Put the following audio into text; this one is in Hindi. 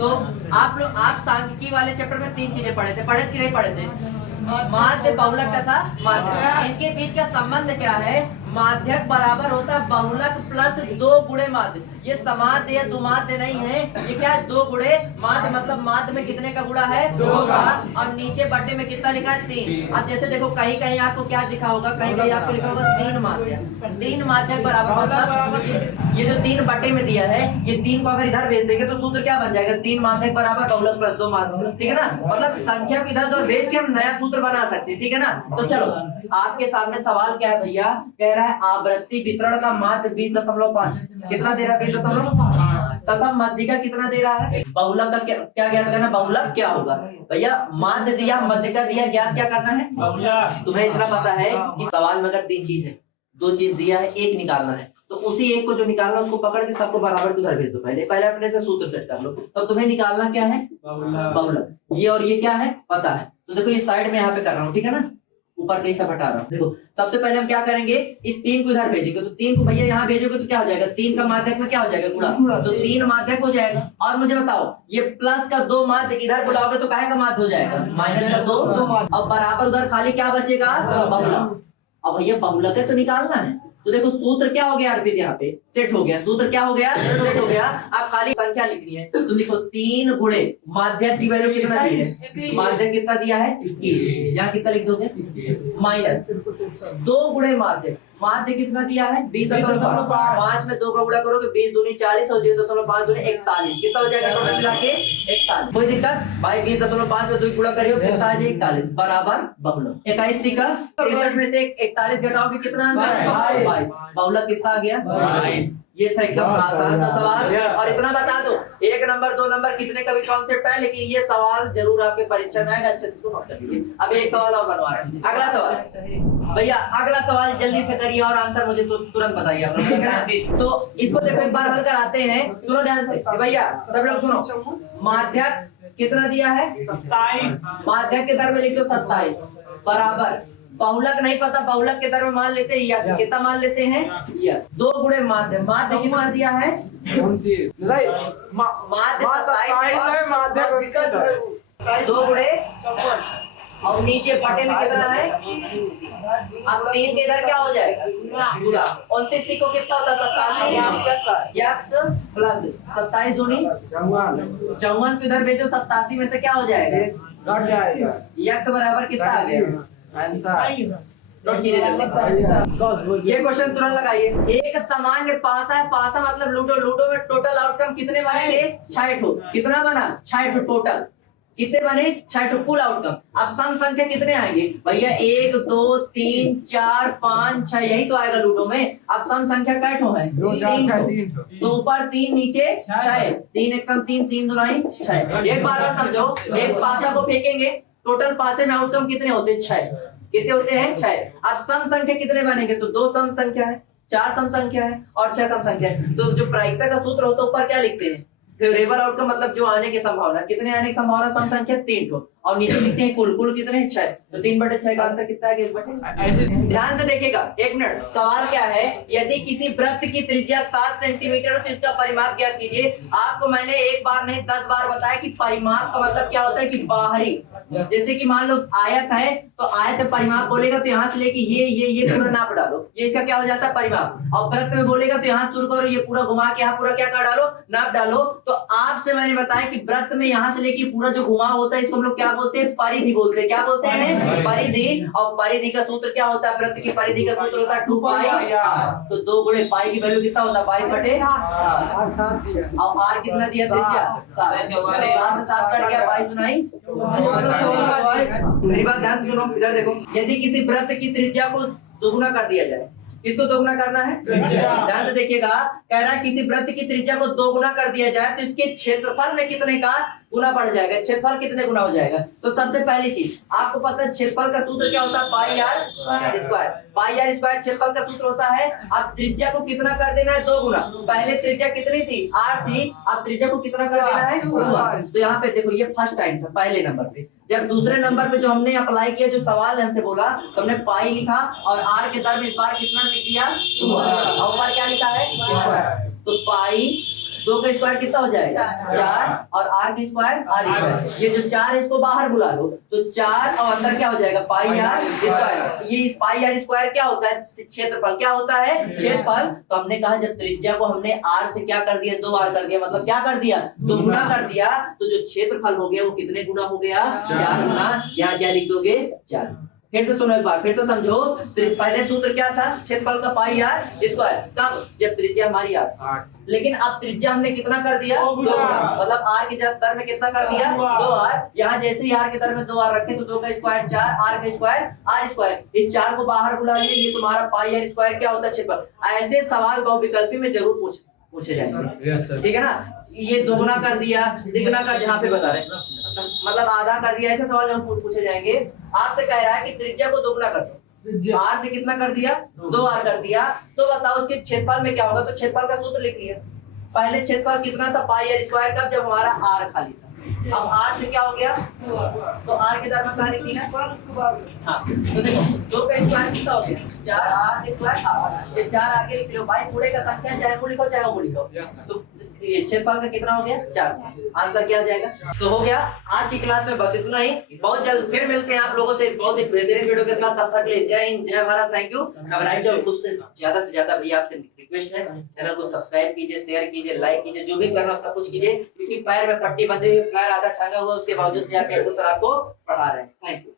तो आप सांख्यिकी वाले चैप्टर में 3 चीजें पढ़े थे, पढ़े कि नहीं पढ़े थे? माध्य, बहुलक तथा माध्यक। इनके बीच का संबंध क्या है? माध्यक बराबर होता है बहुलक प्लस 2 गुणे माध्य। ये समाध्य या दुमाध्य नहीं है, ये क्या है? 2 गुणे माध्य। मतलब माध्य में कितने का गुणा है? 2 का। और नीचे बटे में कितना लिखा है? 3। अब जैसे देखो कहीं कहीं आपको क्या दिखा होगा, कहीं कहीं आपको लिखा होगा 3 माध्य। 3 माध्यक बराबर मतलब ये जो 3 बटे में दिया है, ये 3 को अगर इधर भेज देंगे तो सूत्र क्या बन जाएगा? 3 माध्यक बराबर बहुलक प्लस 2 माध्यक। ठीक है ना? मतलब संख्या को इधर उधर भेज के हम नया सूत्र बना सकते हैं। ठीक है ना? तो चलो आपके सामने सवाल क्या है भैया? कह रहा है आवृत्ति वितरण का माध्य 20.5। कितना दे रहा है? 20.5। तथा मध्य का कितना दे रहा है? बहुलक का क्या ज्ञात करना? बहुलक क्या होगा भैया? माध्य दिया, मध्य का दिया, ज्ञात क्या करना है? तुम्हें इतना पता है कि सवाल में अगर 3 चीज है, 2 चीज दिया है, एक निकालना है, तो उसी एक को जो निकालना है उसको पकड़ के सबको बराबर उधर भेज दो। पहले अपने से सूत्र सेट कर लो। तो तुम्हें निकालना क्या है? बहुलक। ये और ये क्या है पता है, तो देखो ये साइड में यहाँ पे कर रहा हूँ। ठीक है ना? ऊपर कैसा हटा रहा हूँ। देखो सबसे पहले हम क्या करेंगे? इस 3 को इधर भेजेंगे, तो 3 को भैया यहाँ भेजोगे तो क्या हो जाएगा? 3 का माध्यक में क्या हो जाएगा? गुणा। तो 3 माध्यक हो जाएगा। और मुझे बताओ ये प्लस का 2 माध्य इधर बुलाओगे तो काहे का माध्य हो जाएगा? माइनस का 2। अब बराबर उधर खाली क्या बचेगा? बहुलक। अब भैया बहुलक है तो निकालना है। तो देखो सूत्र क्या हो गया अर्पित? यहाँ पे सेट हो गया। सूत्र क्या हो गया? सेट हो गया। अब खाली संख्या लिखनी है, तो देखो 3 गुणे माध्यक की वैल्यू कितना दी है? माध्यक कितना दिया है? 21। यहाँ कितना लिख दोगे? माइनस 2 गुणे माध्यक। माध्य कितना दिया है? 20.5। 5 में 2 का गुणा करोगे 20 दूनी 40 और 0.5 दूनी 41। कितना हो जाएगा टोटल मिला के? 41। कोई दिक्कत भाई? 20.5 में 2 गुणा करियो कितना आ जाएगा? 41 बराबर बहुलक। 21 दिखा 63 में से 41 घटाओगे कितना आंसर है? 22। बहुलक कितना आ गया? 22। ये था एकदम आसान सा सवाल। और इतना बता दो 1 नंबर 2 नंबर कितने का भी कॉन्सेप्ट है, लेकिन ये सवाल जरूर आपके परीक्षा में आएगा। अच्छे से इसको नोट कर लीजिए। अब एक सवाल और बनवा रहे हैं। अगला सवाल भैया, अगला सवाल जल्दी से करिए और आंसर मुझे तो तुरंत बताइए आप लोग। तो इसको देखो एक बार हल कराते हैं। सुनो ध्यान से भैया, सब लोग सुनो। माध्यक कितना दिया है? 27। माध्यक के दर में लिख दो 27 बराबर बहुलक नहीं पता, बहुलक के दर में मान लेते हैं यक्स। कितना मान लेते हैं? यक्स। 2 गुणे माध्य। माध्य कितना दिया है? माध्य 2 गुणे और नीचे बटे में कितना है? अब 3 के इधर क्या हो जाएगा? पूरा 29 को कितना होता है? 87 यक्स प्लस 27 दूनी 54 को इधर भेजो। 87 में से क्या हो जाएगा? घट जाएगा। यक्स बराबर कितना आ गया? नोट कीजिए जल्दी। ये क्वेश्चन तुरंत लगाइए। एक सामान्य पासा है। पासा मतलब लूडो। लूडो में टोटल आउटकम कितने बनेंगे? 66। कितना बना? 66 टोटल। कितने बने? 66 कुल आउटकम। अब सम संख्या कितने आएंगे भैया? 1 2 3 4 5 6 यही तो आएगा लूडो में। अब सम संख्या कैट हो है 3 तो ऊपर 3 नीचे 6। 3 एक कम 3 3 दुनाई 6। एक बार और समझो, एक पासा को फेंकेंगे, टोटल पासे में आउटकम कितने होते हैं? 6। कितने होते हैं? 6। अब सम संख्या कितने बनेंगे? तो 2 सम संख्या है, 4 सम संख्या है और 6 सम संख्या है। तो जो प्रायिकता का सूत्र होता है ऊपर क्या लिखते हैं? फेवरेबल आउटकम मतलब जो आने की संभावना। कितने आने की संभावना? सम संख्या 3 को। और नीचे लिखते हैं कुल। कुल कितने हैं? 6। तो 3/6 का आंसर कितना है? 1/6। ध्यान से देखिएगा, 1 मिनट। सवाल क्या है? यदि किसी वृत्त की त्रिज्या 7 सेंटीमीटर हो तो इसका परिमाप ज्ञात कीजिए। आपको मैंने एक बार नहीं 10 बार बताया कि परिमाप का मतलब क्या होता है कि बाहरी। जैसे कि मान लो आयत है, तो आयत परिमाप बोलेगा तो यहाँ से लेके ये पूरा नाप डालो, ये इसका क्या हो जाता है? परिमाप। और वृत्त में बोलेगा तो यहाँ शुरू करो, ये पूरा घुमा के यहाँ पूरा क्या कर डालो? नाप डालो। तो आपसे मैंने बताया कि वृत्त में यहाँ से लेके पूरा जो घुमा होता है इसको हम लोग क्या बोलते हैं? परिधि बोलते हैं। क्या बोलते हैं? परिधि। और परिधि का सूत्र क्या होता है? वृत्त की परिधि का सूत्र होता है 2 पाई r। तो 2 गुणे पाई की वैल्यू कितना होता है? 22/7। और r कितना दिया? त्रिज्या 7। 7 से 7 कट गया, 22 दुनाई। मेरी बात ध्यान से सुनो, इधर देखो। यदि किसी वृत्त की त्रिज्या को दोगुना कर दिया जाए, किसको दोगुना करना है? ध्यान से देखिएगा, कह रहा है किसी वृत्त की त्रिज्या को दोगुना कर दिया जाए तो इसके क्षेत्रफल में कितने का गुना बढ़ जाएगा? क्षेत्रफल कितने गुना हो जाएगा? तो सबसे पहली चीज आपको पता है क्षेत्रफल का सूत्र क्या होता है? Pi R square. Pi R square क्षेत्रफल का सूत्र होता है। अब त्रिज्या को कितना कर देना है? 2 गुना। पहले त्रिज्या कितनी थी? r थी। अब त्रिज्या को कितना कर देना है? 2। तो यहाँ पे देखो ये फर्स्ट टाइम था पहले नंबर पे। जब दूसरे नंबर पे जो हमने अप्लाई किया, जो सवाल हमसे बोला, तो हमने पाई लिखा और r के दर में इस बार कितना लिख दिया? 2। और ऊपर क्या लिखा है? तो पाई 2 का स्क्वायर कितना हो जाएगा 4 और r की स्क्वायर r स्क्वायर। ये जो 4 है इसको बाहर बुला दो तो 4 और अंदर क्या हो जाएगा पाई r स्क्वायर। ये पाई r स्क्वायर क्या होता है क्षेत्रफल, क्या होता है क्षेत्रफल। तो हमने कहा जब त्रिज्या को हमने r से क्या कर दिया 2r कर दिया, मतलब क्या कर दिया 2 गुना कर दिया, तो जो क्षेत्रफल हो गया वो कितने गुना हो गया 4 गुना। यहाँ क्या लिख दोगे 4। फिर से सुनो एक बार, फिर से समझो। पहले सूत्र क्या था क्षेत्रफल का पाई r स्क्वायर, कब जब त्रिज्या हमारी 8, लेकिन अब त्रिज्या हमने कितना कर दिया 2 मतलब r की तरफ में कितना कर दिया 2r। यहाँ जैसे ही r की तरफ में 2r रखे तो 2 का स्क्वायर 4, r का स्क्वायर r स्क्वायर। इस 4 को बाहर बुला लिए, ये तुम्हारा पाई r स्क्वायर क्या होता है क्षेत्रफल। ऐसे सवाल बहुविकल्पी में जरूर पूछे जाएंगे, ठीक है ना। ये दोगुना कर दिया, तिगुना कर, यहाँ पे बता रहे मतलब आधा कर दिया, ऐसे सवाल हम पूछे जाएंगे। आपसे कह रहा है कि त्रिज्या को दोगुना कर दो, r से कितना कर दिया 2r कर दिया, तो बताओ उसके क्षेत्रफल में क्या होगा। तो क्षेत्रफल का सूत्र लिख लिया। पहले क्षेत्रफल कितना था पाई r स्क्वायर का, जब हमारा r खाली था। अब r से क्या हो गया तो r की तरफ में कहा लिख दिया। हाँ तो देखो 2 का स्क्वायर कितना हो गया 4, r के स्क्वायर ये 4 आगे लिख लो भाई, पूरे का संख्या चाहे वो लिखो चाहे वो लिखो। तो ये क्षेत्रफल का कितना हो गया 4, आंसर क्या आ जाएगा। तो हो गया आज की क्लास में बस इतना ही। बहुत जल्द फिर मिलते हैं आप लोगों से बहुत ही बेहतरीन वीडियो के साथ। तब तक के लिए जय हिंद जय भारत, थैंक यू। घबराइए जो खुद से ज्यादा भैया आपसे रिक्वेस्ट है चैनल को सब्सक्राइब कीजिए, शेयर कीजिए, लाइक कीजिए, जो भी करना सब कुछ कीजिए, क्योंकि पैर में पट्टी बंधी हुई, पैर आधा टंगा हुआ, उसके बावजूद भी आप सर आपको पढ़ा रहे हैं। Thank you.